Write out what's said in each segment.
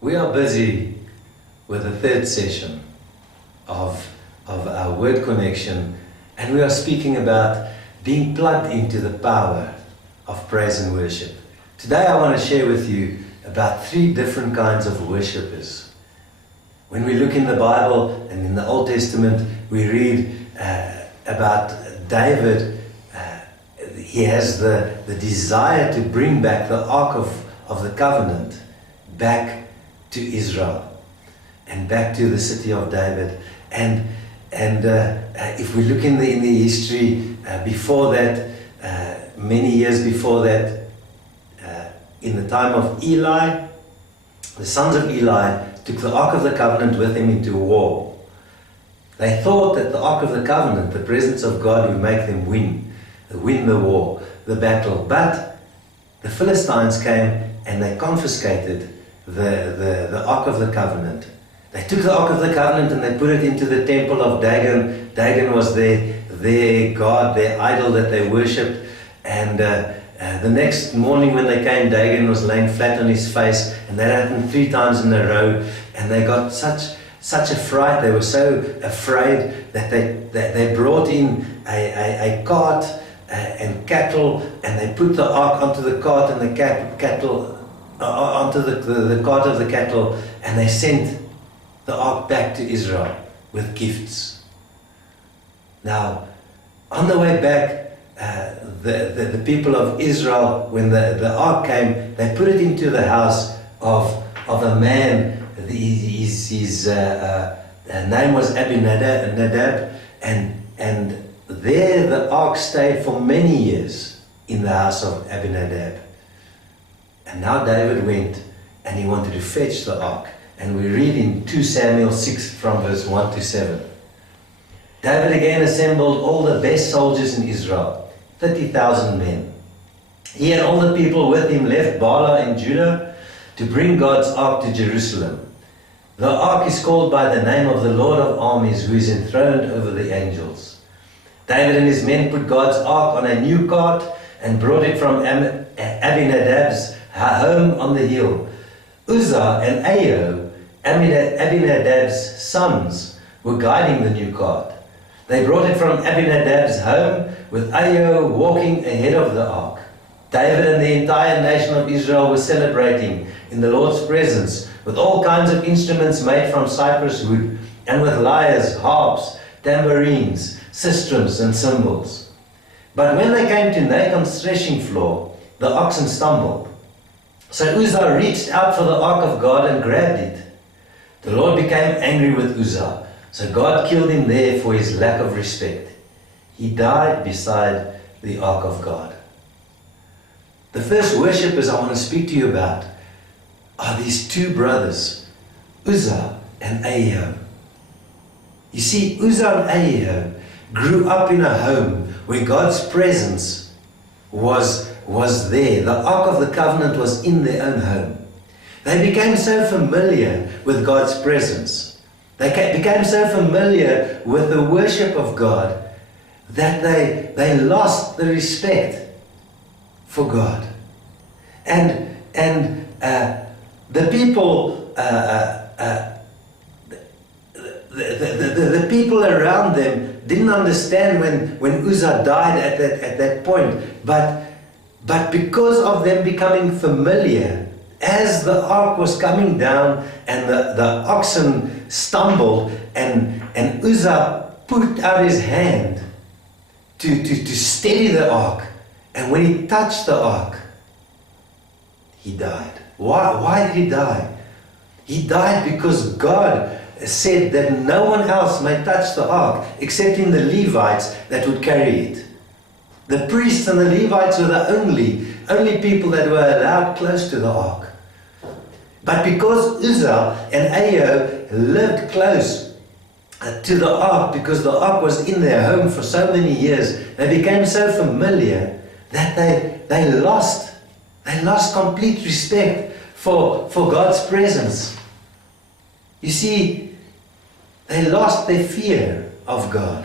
We are busy with the third session of our word connection, and we are speaking about being plugged into the power of praise and worship. Today I want to share with you about 3 different kinds of worshippers. When we look in the Bible and in the Old Testament, we read about David. He has the desire to bring back the Ark of the Covenant back to Israel and back to the city of David. And if we look in the history before that, many years before that, in the time of Eli, the sons of Eli took the Ark of the Covenant with them into war. They thought that the Ark of the Covenant, the presence of God, would make them win the war, the battle. But the Philistines came and they confiscated the Ark of the Covenant. They took the Ark of the Covenant and they put it into the temple of Dagon. Dagon was their god, their idol that they worshipped. And the next morning when they came, Dagon was laying flat on his face, and that happened 3 times in a row. And they got such a fright. They were so afraid that they brought in a cart and cattle, and they put the ark onto the cart and the cattle onto the cart of the cattle, and they sent the ark back to Israel with gifts. Now, on the way back, the people of Israel, when the ark came, they put it into the house of a man. His name was Nadab, and there the ark stayed for many years in the house of Abinadab. And now David went and he wanted to fetch the ark. And we read in 2 Samuel 6 from verse 1 to 7. David again assembled all the best soldiers in Israel, 30,000 men. He and all the people with him left Baalah in Judah to bring God's ark to Jerusalem. The ark is called by the name of the Lord of armies, who is enthroned over the angels. David and his men put God's ark on a new cart and brought it from Abinadab's home on the hill. Uzzah and Ahio, Abinadab's sons, were guiding the new cart. They brought it from Abinadab's home, with Ahio walking ahead of the ark. David and the entire nation of Israel were celebrating in the Lord's presence with all kinds of instruments made from cypress wood, and with lyres, harps, tambourines, sistrums, and cymbals. But when they came to Nathan's threshing floor, the oxen stumbled. So Uzzah reached out for the ark of God and grabbed it. The Lord became angry with Uzzah, so God killed him there for his lack of respect. He died beside the ark of God. The first worshippers I want to speak to you about are these 2 brothers, Uzzah and Ahio. You see, Uzzah and Ahio grew up in a home where God's presence was there. The Ark of the Covenant was in their own home. They became so familiar with God's presence. They became so familiar with the worship of God that they lost the respect for God. And the people the people around them didn't understand when Uzzah died at that point, but because of them becoming familiar, as the ark was coming down and the oxen stumbled, and Uzzah put out his hand to steady the ark, and when he touched the ark, he died. Why did he die? He died because God said that no one else may touch the ark excepting the Levites that would carry it. The priests and the Levites were the only people that were allowed close to the ark. But because Uzzah and Ahio lived close to the ark, because the ark was in their home for so many years, they became so familiar that they lost complete respect for God's presence. You see, they lost their fear of God.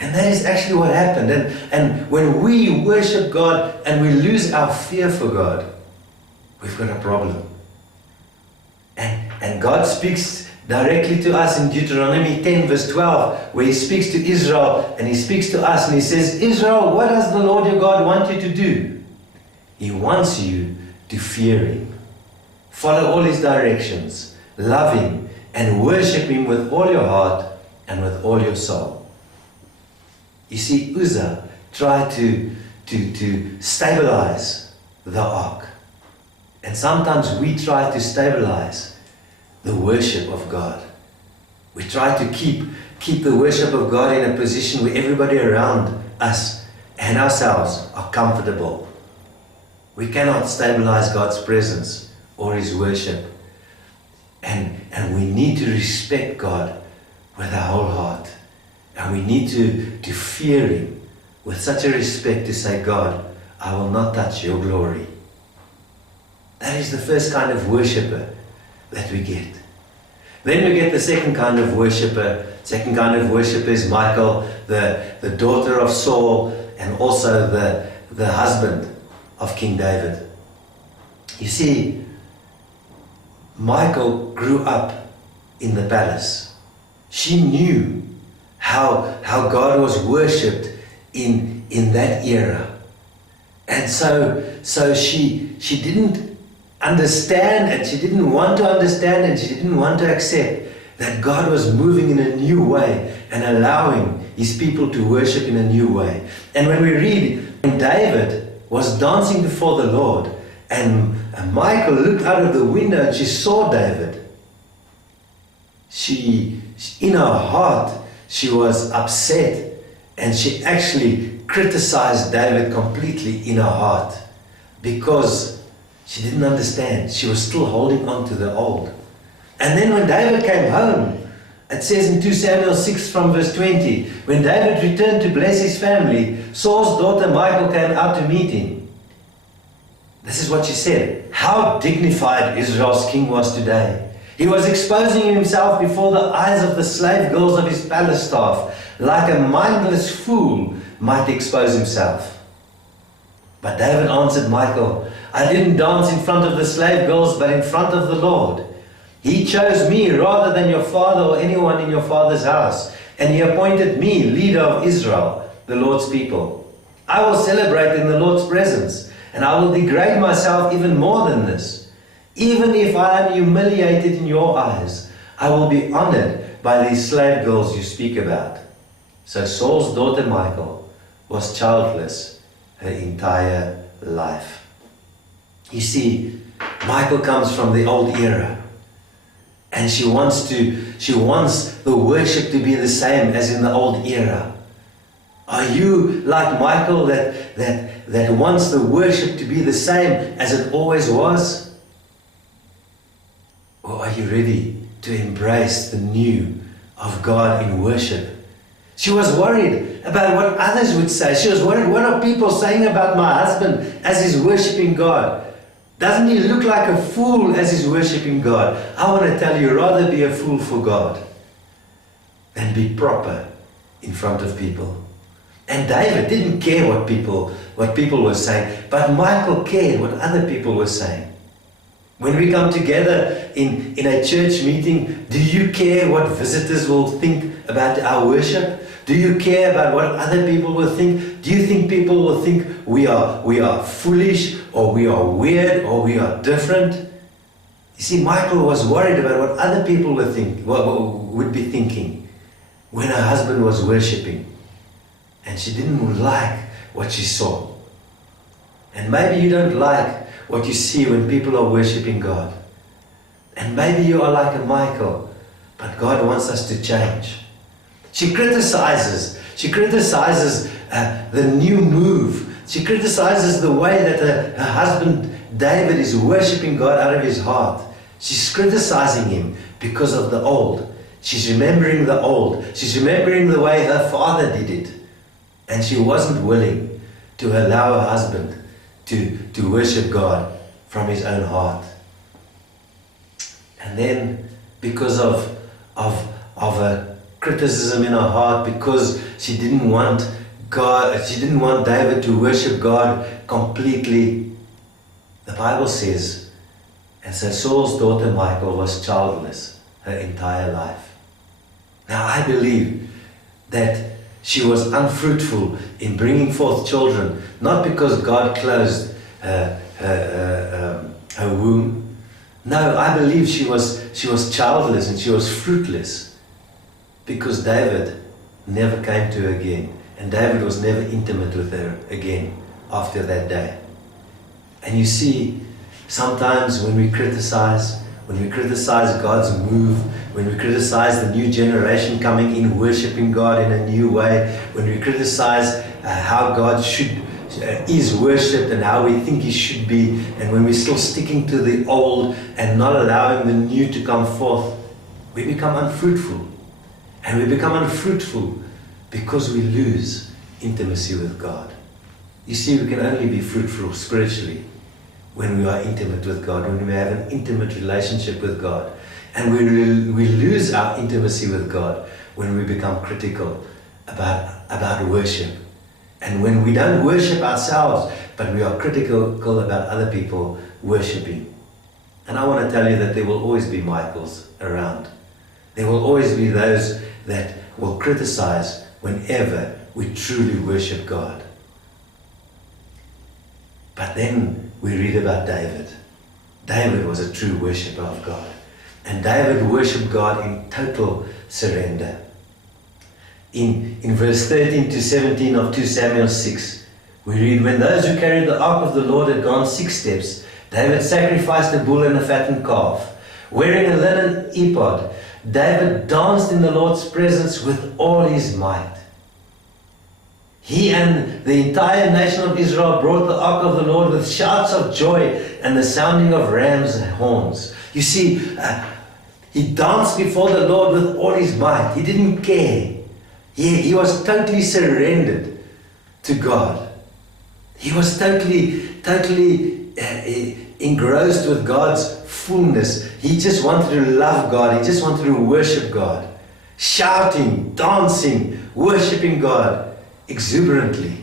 And that is actually what happened. And when we worship God and we lose our fear for God, we've got a problem. And God speaks directly to us in Deuteronomy 10 verse 12, where He speaks to Israel and He speaks to us and He says, Israel, what does the Lord your God want you to do? He wants you to fear Him. Follow all His directions, love Him, and worship Him with all your heart and with all your soul. You see, Uzzah tried to stabilize the ark. And sometimes we try to stabilize the worship of God. We try to keep the worship of God in a position where everybody around us and ourselves are comfortable. We cannot stabilize God's presence or His worship. And we need to respect God with our whole heart. And we need to fear Him with such a respect to say, God, I will not touch your glory. That is the first kind of worshipper that we get. Then we get the second kind of worshipper. Second kind of worshipper is Michal, the daughter of Saul, and also the husband of King David. You see, Michal grew up in the palace. She knew how God was worshipped in that era. And so she didn't understand, and she didn't want to understand, and she didn't want to accept that God was moving in a new way and allowing His people to worship in a new way. And when we read, when David was dancing before the Lord, and Michal looked out of the window and she saw David, in her heart, she was upset, and she actually criticized David completely in her heart, because she didn't understand. She was still holding on to the old. And then when David came home, it says in 2 Samuel 6 from verse 20, when David returned to bless his family, Saul's daughter Michal came out to meet him. This is what she said. How dignified Israel's king was today. He was exposing himself before the eyes of the slave girls of his palace staff, like a mindless fool might expose himself. But David answered Michal, I didn't dance in front of the slave girls, but in front of the Lord. He chose me rather than your father or anyone in your father's house, and He appointed me leader of Israel, the Lord's people. I will celebrate in the Lord's presence, and I will degrade myself even more than this. Even if I am humiliated in your eyes, I will be honored by these slave girls you speak about. So Saul's daughter Michal was childless her entire life. You see, Michal comes from the old era, and she wants the worship to be the same as in the old era. Are you like Michal that wants the worship to be the same as it always was? Or are you ready to embrace the new of God in worship? She was worried about what others would say. She was worried, what are people saying about my husband as he's worshiping God? Doesn't he look like a fool as he's worshiping God? I want to tell you, rather be a fool for God than be proper in front of people. And David didn't care what people were saying, but Michal cared what other people were saying. When we come together in a church meeting, do you care what visitors will think about our worship? Do you care about what other people will think? Do you think people will think we are foolish, or we are weird, or we are different? You see, Michal was worried about what other people would be thinking when her husband was worshipping. And she didn't like what she saw. And maybe you don't like what you see when people are worshipping God. And maybe you are like a Michal, but God wants us to change. She criticizes the new move. She criticizes the way that her husband David is worshipping God out of his heart. She's criticizing him because of the old. She's remembering the old. She's remembering the way her father did it. And she wasn't willing to allow her husband to worship God from his own heart. And then, because of a criticism in her heart, because she didn't want David to worship God completely, the Bible says, And so Saul's daughter Michal was childless her entire life. Now I believe that she was unfruitful in bringing forth children, not because God closed her womb. No, I believe she was childless and she was fruitless because David never came to her again, and David was never intimate with her again after that day. And you see, sometimes when we criticize God's move, when we criticize the new generation coming in, worshiping God in a new way, when we criticize how God is worshipped and how we think He should be, and when we're still sticking to the old and not allowing the new to come forth, we become unfruitful. And we become unfruitful because we lose intimacy with God. You see, we can only be fruitful spiritually when we are intimate with God, when we have an intimate relationship with God. And we lose our intimacy with God when we become critical about worship. And when we don't worship ourselves, but we are critical about other people worshiping. And I want to tell you that there will always be Michals around. There will always be those that will criticize whenever we truly worship God. But then we read about David. David was a true worshipper of God. And David worshipped God in total surrender. In verse 13 to 17 of 2 Samuel 6, we read, when those who carried the ark of the Lord had gone 6 steps, David sacrificed a bull and a fattened calf. Wearing a linen ephod, David danced in the Lord's presence with all his might. He and the entire nation of Israel brought the ark of the Lord with shouts of joy and the sounding of rams' horns. You see, he danced before the Lord with all his might. He didn't care. He was totally surrendered to God. He was totally engrossed with God's fullness. He just wanted to love God. He just wanted to worship God. Shouting, dancing, worshiping God exuberantly.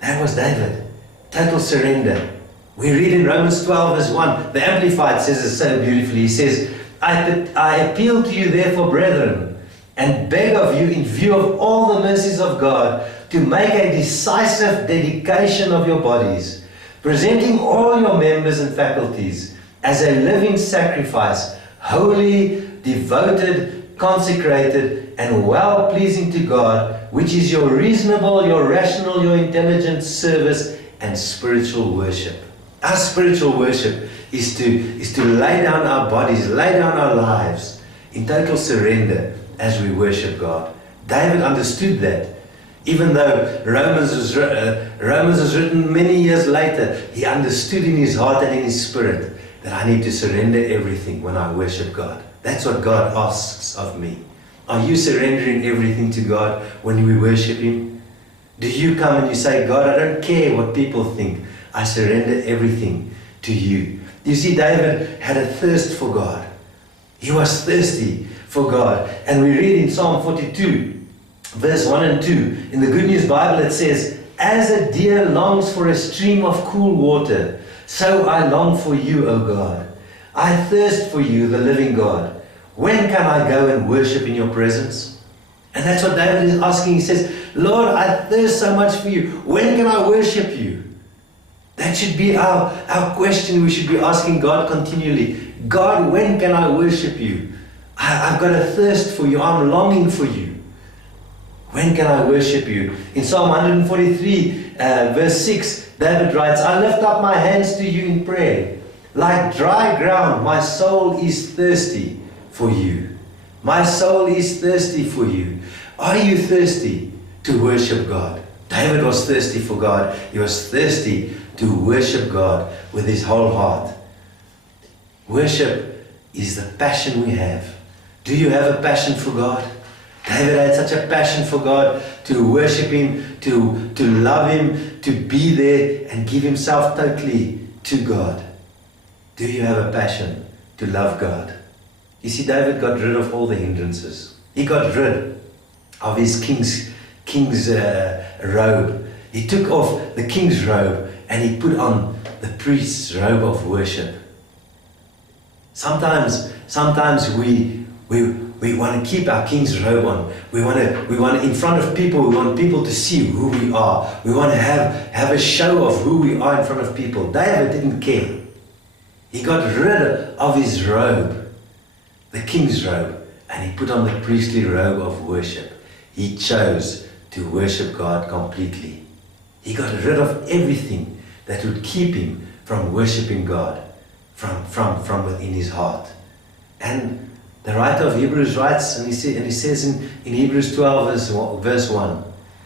That was David. Total surrender. We read in Romans 12 verse 1, the Amplified says it so beautifully. He says, I appeal to you therefore, brethren, and beg of you in view of all the mercies of God, to make a decisive dedication of your bodies, presenting all your members and faculties as a living sacrifice, holy, devoted, consecrated, and well-pleasing to God, which is your reasonable, your rational, your intelligent service and spiritual worship. Our spiritual worship is to lay down our bodies, lay down our lives in total surrender as we worship God. David understood that. Even though Romans was written many years later, he understood in his heart and in his spirit that I need to surrender everything when I worship God. That's what God asks of me. Are you surrendering everything to God when we worship Him? Do you come and you say, God, I don't care what people think. I surrender everything to you. You see, David had a thirst for God. He was thirsty for God. And we read in Psalm 42, verse 1 and 2. In the Good News Bible it says, as a deer longs for a stream of cool water, so I long for you, O God. I thirst for you, the living God. When can I go and worship in your presence? And that's what David is asking. He says, Lord, I thirst so much for you. When can I worship you? That should be our question we should be asking God continually. God, when can I worship you? I've got a thirst for you. I'm longing for you. When can I worship you? In Psalm 143, verse 6, David writes, I lift up my hands to you in prayer. Like dry ground, my soul is thirsty for you. My soul is thirsty for you. Are you thirsty to worship God? David was thirsty for God. He was thirsty to worship God with his whole heart. Worship is the passion we have. Do you have a passion for God? David had such a passion for God, to worship Him, to love Him, to be there and give himself totally to God. Do you have a passion to love God? You see, David got rid of all the hindrances. He got rid of his king's robe. He took off the king's robe and he put on the priest's robe of worship. Sometimes we want to keep our king's robe on. We want to in front of people. We want people to see who we are. We want to have a show of who we are in front of people. David didn't care. He got rid of his robe, the king's robe, and he put on the priestly robe of worship. He chose to worship God completely. He got rid of everything that would keep him from worshiping God from within his heart. And the writer of Hebrews writes, and he says in Hebrews 12 verse 1,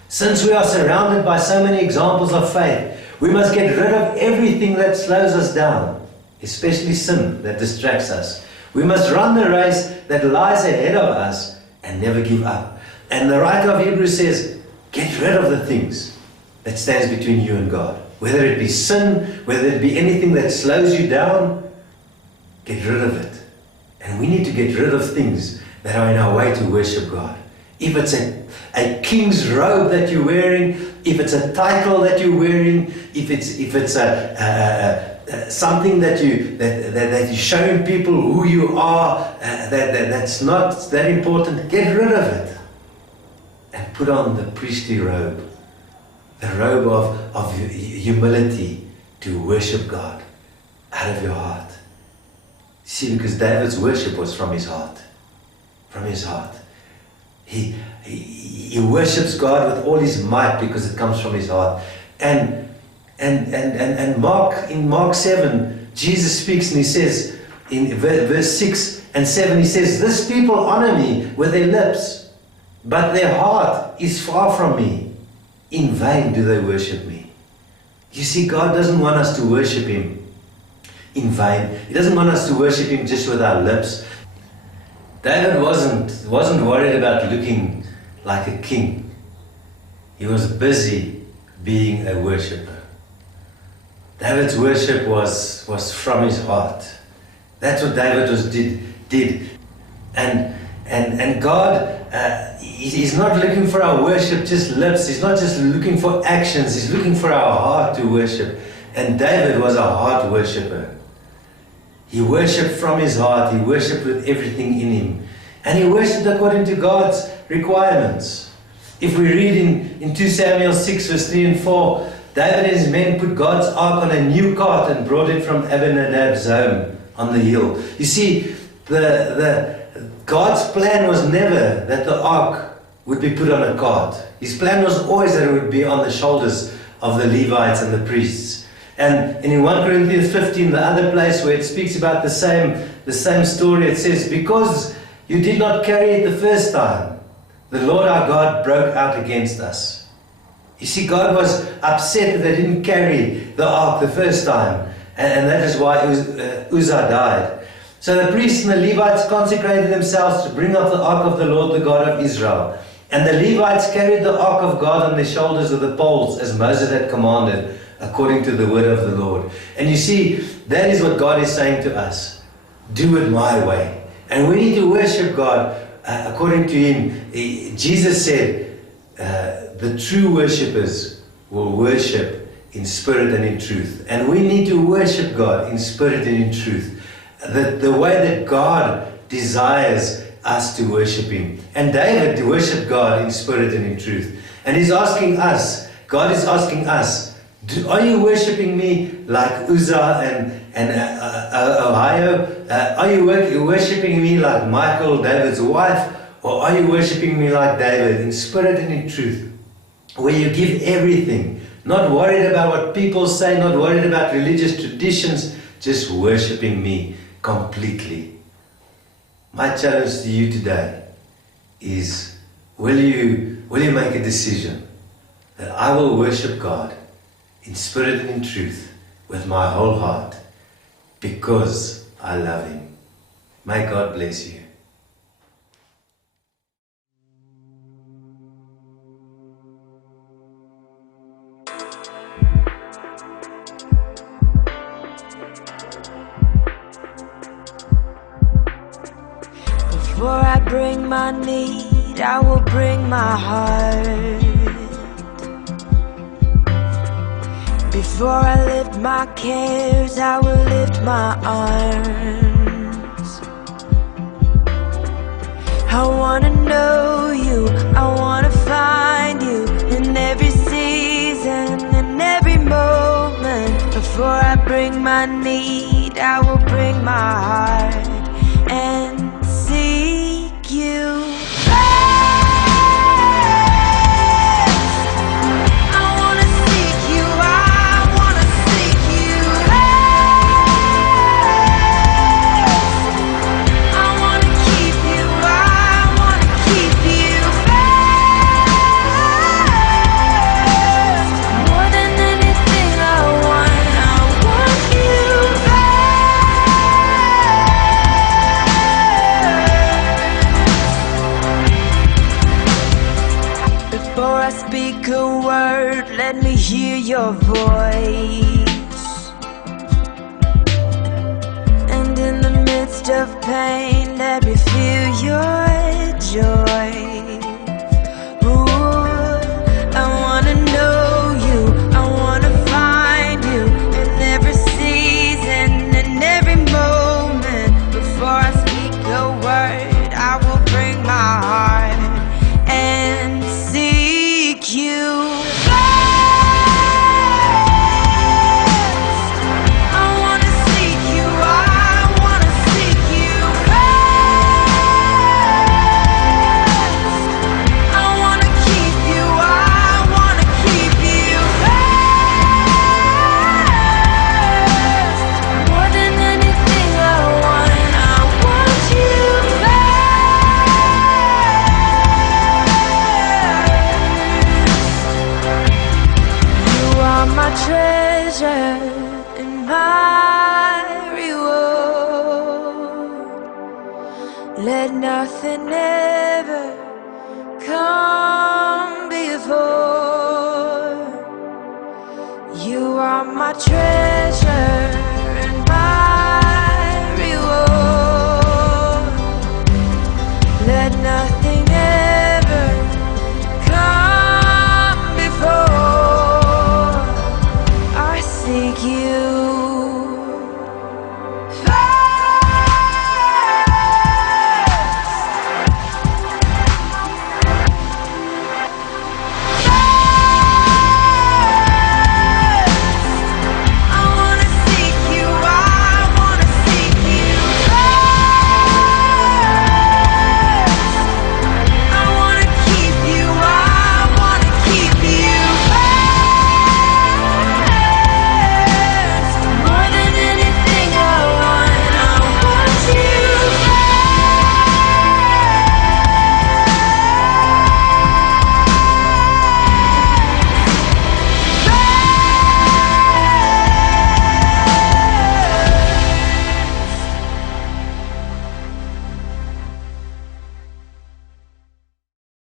since we are surrounded by so many examples of faith, we must get rid of everything that slows us down, especially sin that distracts us. We must run the race that lies ahead of us and never give up. And the writer of Hebrews says, get rid of the things that stands between you and God. Whether it be sin, whether it be anything that slows you down, get rid of it. And we need to get rid of things that are in our way to worship God. If it's a king's robe that you're wearing, if it's a title that you're wearing, if it's something that you're showing people who you are, that's not that important, get rid of it and put on the priestly robe, the robe of humility to worship God out of your heart. See, because David's worship was from his heart. From his heart. He worships God with all his might because it comes from his heart. And in Mark 7, Jesus speaks and he says, in verse 6 and 7, he says, this people honor me with their lips, but their heart is far from me. In vain do they worship me. You see, God doesn't want us to worship him in vain. He doesn't want us to worship him just with our lips. David wasn't worried about looking like a king. He was busy being a worshipper. David's worship was from his heart. That's what David did. And God, he's not looking for our worship just lips. He's not just looking for actions. He's looking for our heart to worship. And David was a heart worshipper. He worshipped from his heart. He worshipped with everything in him. And he worshipped according to God's requirements. If we read in 2 Samuel 6 verse 3 and 4, David and his men put God's ark on a new cart and brought it from Abinadab's home on the hill. You see, God's plan was never that the ark would be put on a cart. His plan was always that it would be on the shoulders of the Levites and the priests. And in 1 Corinthians 15, the other place where it speaks about the same story, it says, because you did not carry it the first time, the Lord our God broke out against us. You see, God was upset that they didn't carry the ark the first time. And that is why Uzzah died. So the priests and the Levites consecrated themselves to bring up the ark of the Lord, the God of Israel. And the Levites carried the ark of God on their shoulders with the poles, as Moses had commanded, according to the word of the Lord. And you see, that is what God is saying to us. Do it my way. And we need to worship God according to him. Jesus said, the true worshippers will worship in spirit and in truth. And we need to worship God in spirit and in truth. The way that God desires us to worship him. And David worshiped God in spirit and in truth. And he's asking us, God is asking us, are you worshipping me like Uzzah and Ohio? Are you worshipping me like Michal, David's wife? Or are you worshipping me like David in spirit and in truth? Where you give everything, not worried about what people say, not worried about religious traditions, just worshipping me completely. My challenge to you today is, will you make a decision that I will worship God in spirit and in truth with my whole heart because I love him. May God bless you. Before I bring my need, I will bring my heart. Before I lift my cares, I will lift my arms. I wanna know you, I wanna find you in every season, in every moment. Before I bring my need, I will bring my heart and seek you. Before I speak a word, let me hear your voice. And in the midst of pain, let me feel your joy. Ooh, I wanna know you, I wanna find you in every season, in every moment. Before I speak a word, I will bring my heart and seek you. My treasure and my reward. Let nothing ever come before. You are my treasure.